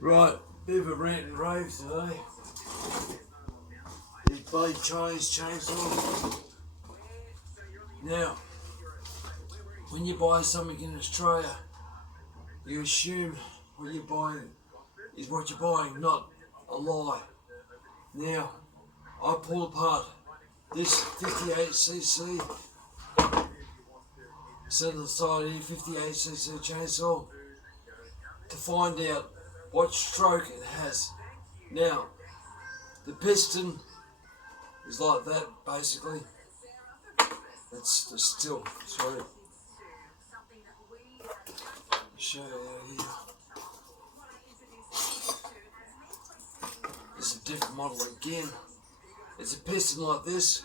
Right, bit of a rant and rave today. These bloody Chinese chainsaws. Now, when you buy something in Australia, you assume what you're buying is what you're buying, not a lie. Now, I pull apart this 58cc, set to the side here, 58cc chainsaw, to find out what stroke it has. Now, the piston is like that basically. That's the still, sorry. Show you out here. This is a different model again. It's a piston like this.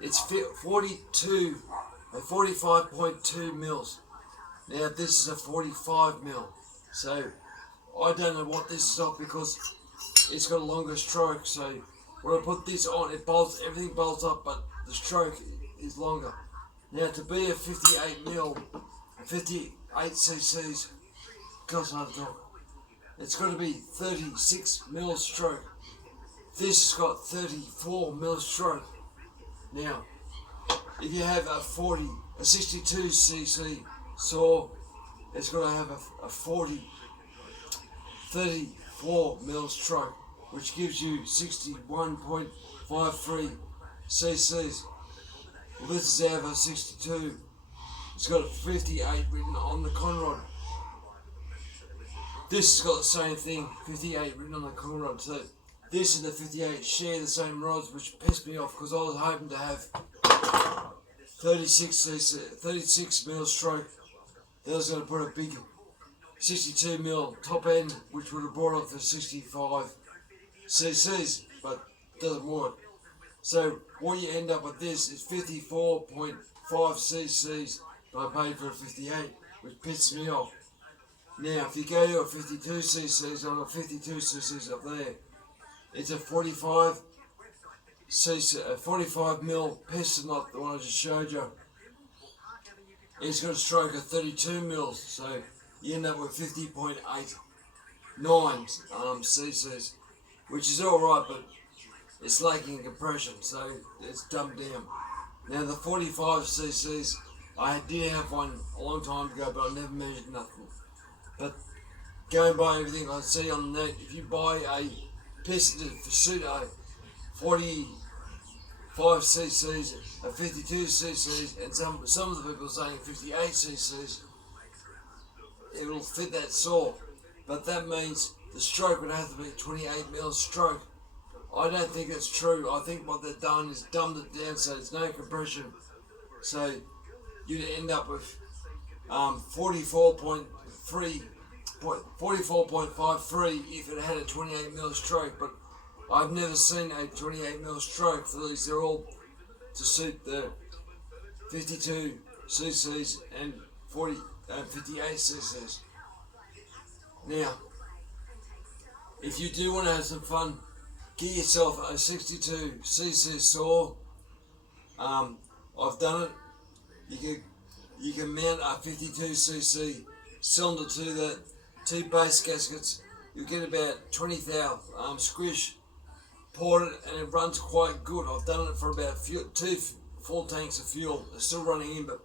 It's 45.2 mils. Now this is a 45 mil. So I don't know what this is of because it's got a longer stroke. So when I put this on, it bolts, everything bolts up, but the stroke is longer. Now to be a 58 mil, 58 cc's, gosh, I don't. It's got to be 36 mil stroke. This has got 34 mil stroke. Now, if you have a 62cc saw, it's got to have a 34 mil stroke, which gives you 61.53 cc's. Well, this is out of a 62. It's got a 58 written on the conrod. This has got the same thing, 58 written on the conrod. So this and the 58 share the same rods, which pissed me off because I was hoping to have 36 mil stroke. Then I was going to put a big 62 mil top end, which would have brought up to 65 cc's, but doesn't work. So what you end up with this is 54.5 cc's, but I paid for a 58, which pisses me off. Now, if you go to a 52 cc's, I've got 52 cc's up there. It's a 45 mil piston like the one I just showed you. It's got a stroke of 32 mils, so you end up with 50.89 cc's, which is alright, but it's lacking in compression, so it's dumbed down. Now the 45 cc's, I did have one a long time ago, but I never measured nothing. But going by everything I see on the net, if you buy a piston to suit a 45 cc's, a 52 cc's, and some of the people are saying 58 cc's, it will fit that saw. But that means the stroke would have to be 28 mil stroke. I don't think that's true. I think what they've done is dumbed it down so there's no compression. So you'd end up with 44.53 if it had a 28 mil stroke, but I've never seen a 28 mil stroke for these. They're all to suit the 52 cc's and 58 cc's. Now, if you do want to have some fun, get yourself a 62 cc saw. I've done it. You can mount a 52 cc cylinder to the two base gaskets. You'll get about 20 thou squish. Poured it and it runs quite good. I've done it for about 2 full tanks of fuel. It's still running in, but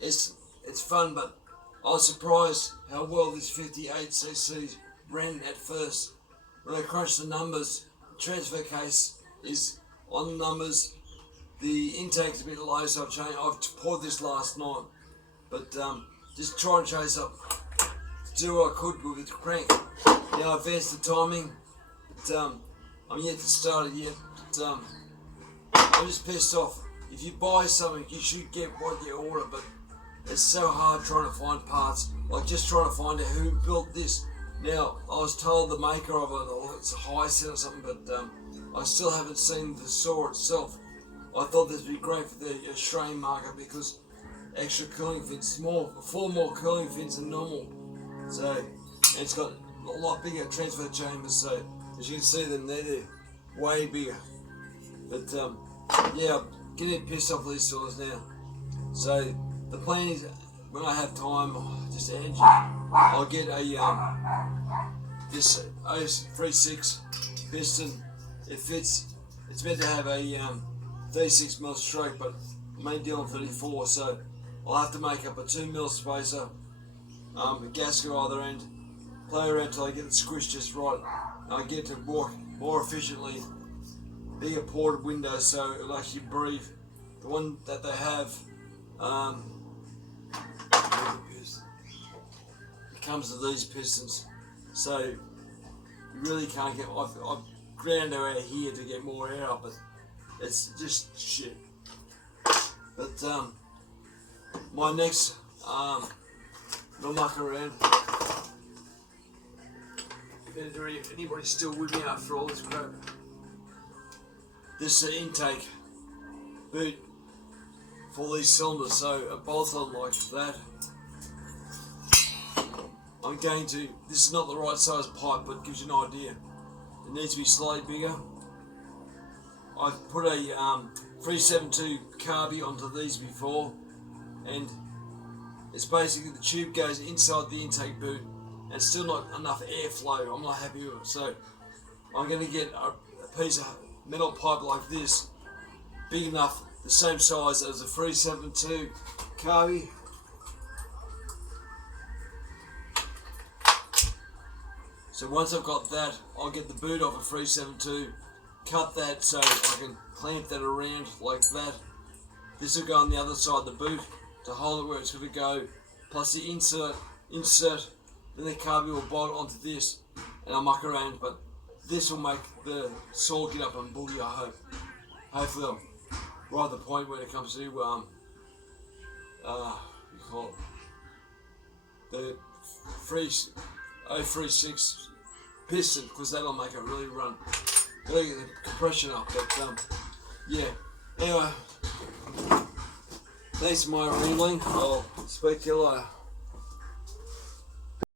it's fun. But I was surprised how well this 58cc ran at first. When I crunched the numbers, the transfer case is on the numbers. The intake's a bit low, so I've poured this last night. But just try and chase up, do what I could with the crank. Now I advanced the timing, but I'm yet to start it yet. But I'm just pissed off. If you buy something, you should get what you order, but it's so hard trying to find parts, like just trying to find out who built this. Now, I was told the maker of it, or it's a high set or something, but I still haven't seen the saw itself. I thought this would be great for the Australian market because extra cooling fins, 4 more cooling fins than normal. So, and it's got a lot bigger transfer chambers, so as you can see them there, they're way bigger. But yeah, I'm getting pissed off these saws now. So the plan is, when I have time, just engine. I'll get a this 036 piston. It fits. It's meant to have a 36mm stroke, but I'm only dealing 34, so I'll have to make up a 2mm spacer, a gasket either end, play around until I get it squished just right, and I get to walk more efficiently. Bigger ported windows so it'll actually breathe. The one that they have, it comes with these pistons, so you really can't get. I've ground air here to get more air up, but it's just shit. But my next little muck around. If anybody's still with me after all this crap. This is an intake boot for these cylinders, so a bolt on like that. I'm going to, this is not the right size pipe, but it gives you an idea. It needs to be slightly bigger. I've put a 372 carby onto these before, and it's basically the tube goes inside the intake boot and still not enough airflow. I'm not happy with it, so I'm going to get a piece of metal pipe like this, big enough, the same size as a 372 carby. So once I've got that, I'll get the boot off a 372, cut that so I can clamp that around like that. This will go on the other side of the boot to hold it where it's going to go, plus the insert, then the carby will bolt onto this, and I'll muck around, but this will make the saw get up and bully, I hope. Hopefully I'm right at the point when it comes to, you call it, the 036 piston, because that'll make it really run. Gotta get the compression up, but yeah. Anyway, thanks for my wrangling. I'll speak to you later.